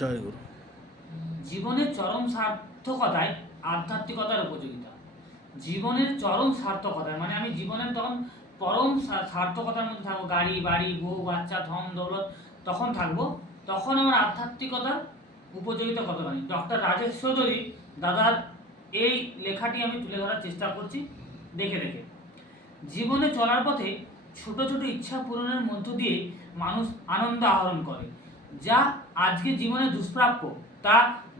জয় গুরু। জীবনের চরম সার্থকতায় আধ্যাত্মিকতার উপযোগিতা। জীবনের চরম সার্থকতায় মানে আমি জীবনের তখন পরম সার্থকতার মধ্যে থাকবো, গাড়ি বাড়ি বউ বাচ্চা ধন দৌলত তখন থাকবো, তখন আমার আধ্যাত্মিকতার উপযোগিতা কতখানি। ডক্টর রাজেশ চৌধুরী দাদার এই লেখাটি আমি তুলে ধরার চেষ্টা করছি দেখে দেখে। জীবনে চলার পথে ছোট ছোট ইচ্ছা পূরণের মধ্য দিয়ে মানুষ আনন্দ আহরণ করে, যা আজকে জীবনে দুষ্প্রাপ্য। তা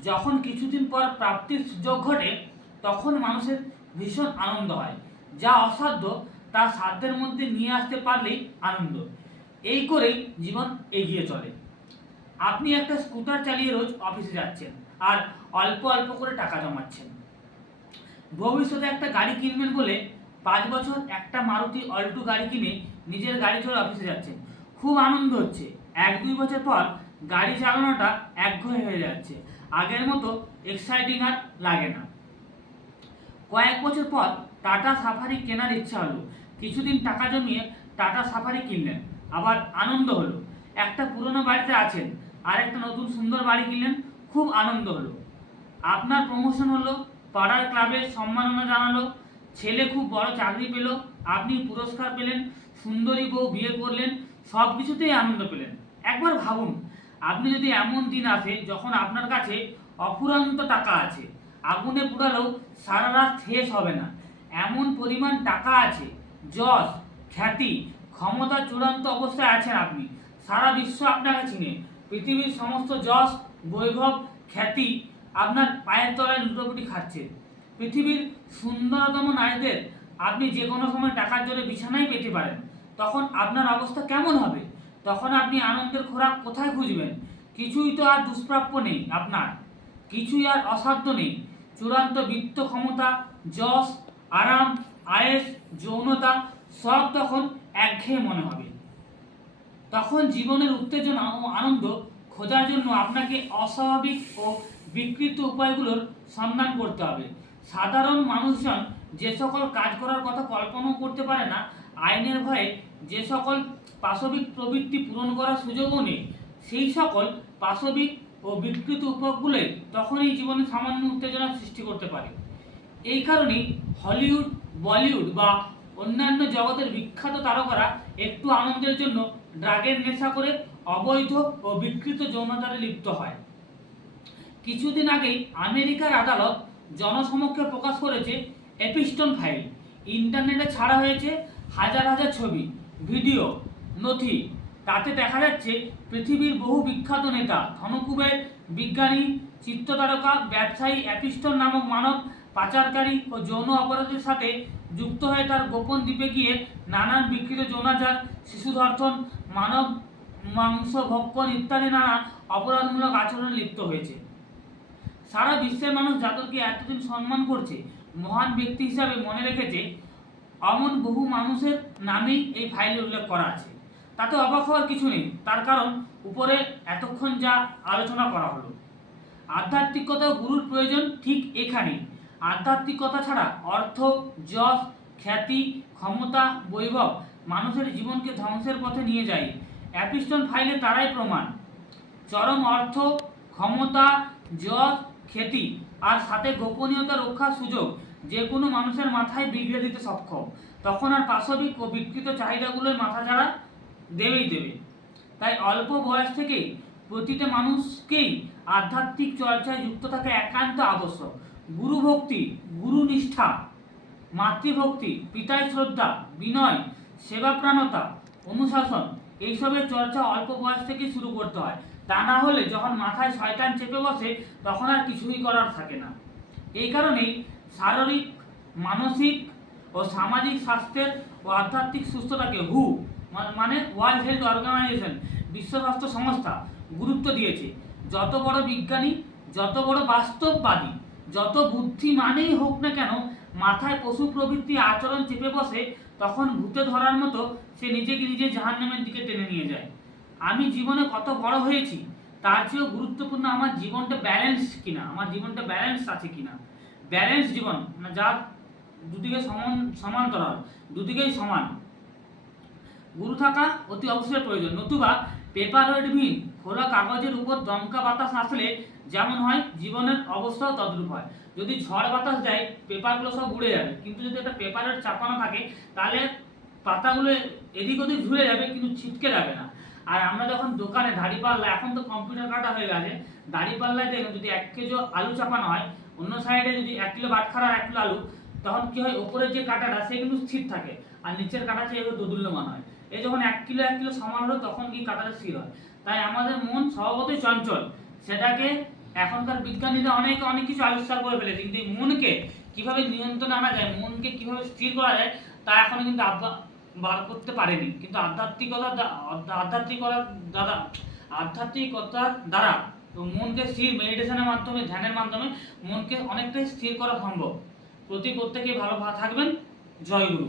যখন কিছুদিন পর প্রাপ্তির সুযোগ ঘটে, তখন মানুষের ভীষণ আনন্দ হয়। যা অসাধ্য তা সাধ্যের মধ্যে নিয়ে আসতে পারলেই আনন্দ। এই করেই জীবন এগিয়ে চলে। আপনি একটা স্কুটার চালিয়ে রোজ অফিসে যাচ্ছেন আর অল্প অল্প করে টাকা জমাচ্ছেন। ভবিষ্যতে একটা গাড়ি কিনবেন বলে 5 বছর একটা মারুতি অল্টো গাড়ি কিনে নিজের গাড়ি চড়ে অফিসে যাচ্ছেন। খুব আনন্দ হচ্ছে। 1-2 বছর পর গাড়ি চালানোটা একঘেয়ে হয়ে যাচ্ছে, আগের মতো এক্সাইটিং আর লাগে না। কয়েক বছর পর টাটা সাফারি কেনার ইচ্ছা হলো। কিছুদিন টাকা জমিয়ে টাটা সাফারি কিনলেন, আবার আনন্দ হলো। একটা পুরনো বাড়িতে আছেন আর একটা নতুন সুন্দর বাড়ি কিনলেন, খুব আনন্দ হলো। আপনার প্রমোশন হলো, পাড়ার ক্লাবে সম্মাননা জানালো, ছেলে খুব বড় চাকরি পেল, আপনি পুরস্কার পেলেন, সুন্দরী বউ বিয়ে করলেন, সব কিছুতেই আনন্দ পেলেন। একবার ভাবুন, আপনি যদি এমন দিন আসে যখন আপনার কাছে অফুরন্ত টাকা আছে, আগুনে পুড়ালেও সারা রাত শেষ হবে না, এমন পরিমাণ টাকা আছে, যশ খ্যাতি ক্ষমতা চূড়ান্ত অবস্থায় আছেন আপনি, সারা বিশ্ব আপনাকে চিনে, পৃথিবীর সমস্ত যশ বৈভব খ্যাতি আপনার পায়ের তলায় লুটোপুটি খাচ্ছে। পৃথিবীর সুন্দরতম নারীদের আপনি যে কোনো সময় টাকার জোরে বিছানায় পেতে পারেন, তখন আপনার অবস্থা কেমন হবে? তখন আপনি আনন্দের খোরাক কোথায় খুঁজবেন? কিছুই তো আর দুষ্প্রাপ্য নেই আপনার, কিছুই আর অসাধ্য নেই। চূড়ান্ত বিত্ত ক্ষমতা, যশ, আরাম, আয়েস, যৌনতা সব তখন একঘেয়ে মনে হবে। তখন জীবনের উত্তেজনা ও আনন্দ খোঁজার জন্য আপনাকে অস্বাভাবিক ও বিকৃত উপায়গুলোর সন্ধান করতে হবে। সাধারণ মানুষজন যে সকল কাজ করার কথা কল্পনাও করতে পারে না, আইনের ভয়ে যে সকল পাশবিক প্রবৃত্তি পূরণ করার সুযোগও নেই, সেই সকল পাশবিক ও বিকৃত উপায়গুলোই তখনই জীবনে সামান্য উত্তেজনা সৃষ্টি করতে পারে। এই কারণেই হলিউড, বলিউড বা অন্যান্য জগতের বিখ্যাত তারকারা একটু আনন্দের জন্য ড্রাগের নেশা করে অবৈধ ও বিকৃত যৌনতায় লিপ্ত হয়। কিছুদিন আগেই আমেরিকার আদালত জনসমক্ষে প্রকাশ করেছে এপিস্টন ফাইল। ইন্টারনেটে ছাড়া হয়েছে হাজার হাজার ছবি, ভিডিও, নথি। তাতে দেখা যাচ্ছে পৃথিবীর বহু বিখ্যাত নেতা, ধনকুবের, বিজ্ঞানী, চিত্রতারকা, ব্যবসায়ী এপিস্টন নামক মানব পাচারকারী ও যৌন অপরাধের সাথে যুক্ত হয়ে তার গোপন দ্বীপে গিয়ে নানান বিকৃত যৌনাচার, শিশু ধর্ষণ, মানব মাংস ভক্ষণ ইত্যাদি নানা অপরাধমূলক আচরণে লিপ্ত হয়েছে। সারা বিশ্বের মানুষ যাদেরকে এতদিন সম্মান করছে, মহান ব্যক্তি হিসাবে মনে রেখেছে, এমন বহু মানুষের নামেই এই ফাইলে উল্লেখ করা আছে। তাতে অবাক হওয়ার কিছু নেই, তার কারণ উপরে এতক্ষণ যা আলোচনা করা হলো। আধ্যাত্মিকতা ও গুরুর প্রয়োজন ঠিক এখানেই। আধ্যাত্মিকতা ছাড়া অর্থ, যশ, খ্যাতি, ক্ষমতা, বৈভব মানুষের জীবনকে ধ্বংসের পথে নিয়ে যায়। অ্যাপিস্টন ফাইলে তারাই প্রমাণ। চরম অর্থ, ক্ষমতা, যশ, খ্যাতি আর সাথে গোপনীয়তা রক্ষার সুযোগ যে কোনো মানুষের মাথায় বিগড়ে দিতে সক্ষম। তখন আর পাশবিক ও বিকৃত চাহিদাগুলোর মাথাচাড়া দেবেই দেবে। তাই অল্প বয়স থেকেই প্রতিটা মানুষকেই আধ্যাত্মিক চর্চায় যুক্ত থাকা একান্ত আবশ্যক। গুরু ভক্তি, গুরু নিষ্ঠা, মাতৃভক্তি, পিতায় শ্রদ্ধা, বিনয়, সেবাপ্রাণতা, অনুশাসন এইসবের চর্চা অল্প বয়স থেকে শুরু করতে হয়। তা না হলে যখন মাথায় শয়তান চেপে বসে, তখন আর কিছুই করার থাকে না। এই কারণেই শারীরিক, মানসিক ও সামাজিক স্বাস্থ্যের ও আধ্যাত্মিক সুস্থতাকে মানে ওয়ার্ল্ড হেলথ অর্গানাইজেশন, বিশ্ব স্বাস্থ্য সংস্থা গুরুত্ব দিয়েছে। যত বড় বিজ্ঞানী, যত বড় বাস্তববাদী, যত বুদ্ধিমানেই হোক না কেন, মাথায় পশু প্রবৃত্তি আচরণ চেপে বসে, তখন ভূতে ধরার মতো সে নিজেকে নিজে জাহান্নামের দিকে টেনে নিয়ে যায়। আমি জীবনে কত বড় হয়েছি তার চেয়েও গুরুত্বপূর্ণ আমার জীবনটা ব্যালেন্স কিনা, আমার জীবনটা ব্যালেন্স আছে কিনা। ব্যালেন্স জীবন মানে যার দুদিকে সমান্তরাল, দুদিকেই সমান। গুরু থাকা অতি অবশ্যই প্রয়োজন, নতুবা পেপার ওয়েট বিন খোলা কাগজের উপর দমকা বাতাস আসলে যেমন হয়, জীবনের অবস্থাও তদ্রূপ হয়। যদি ঝড় বাতাস দেয় পেপারগুলো সব উড়ে যাবে, কিন্তু যদি একটা পেপারের চাপানো থাকে তাহলে পাতাগুলো এদিক ওদিক ঝুলে যাবে কিন্তু ছিটকে যাবে না। আর আমরা যখন দোকানে দাড়িপাল্লা, এখন তো কম্পিউটার কাটা হয়ে গেছে, দাড়িপাল্লায় দেখুন যদি 1 কেজি আলু চাপানো হয়, অন্য সাইডে যদি 1 কিলো বাটখারা আর 1 কিলো আলু, তখন কি হয়, ওপরের যে কাঁটাটা সে কিন্তু স্থির থাকে আর নিচের কাঁটা চেয়ে দোদুল্যমান হয়। এই যখন 1 কিলো 1 কিলো সমান হলো তখন কি কাঁটাটা স্থির হয়। তাই আমাদের মন স্বভাবতই চঞ্চল, সেটাকে এখনকার বিজ্ঞানীরা অনেক কিছু আবিষ্কার করে ফেলেছে, কিন্তু এই মনকে কিভাবে নিয়ন্ত্রণে আনা যায়, মনকে কিভাবে স্থির করা যায়, তা এখনো কিন্তু বার করতে পারেনি। কিন্তু আধ্যাত্মিকতার দ্বারা তো মনকে স্থির, মেডিটেশনের মাধ্যমে, ধ্যানের মাধ্যমে মনকে অনেকটাই স্থির করা সম্ভব। প্রত্যেকেই ভালো থাকবেন। জয় গুরু।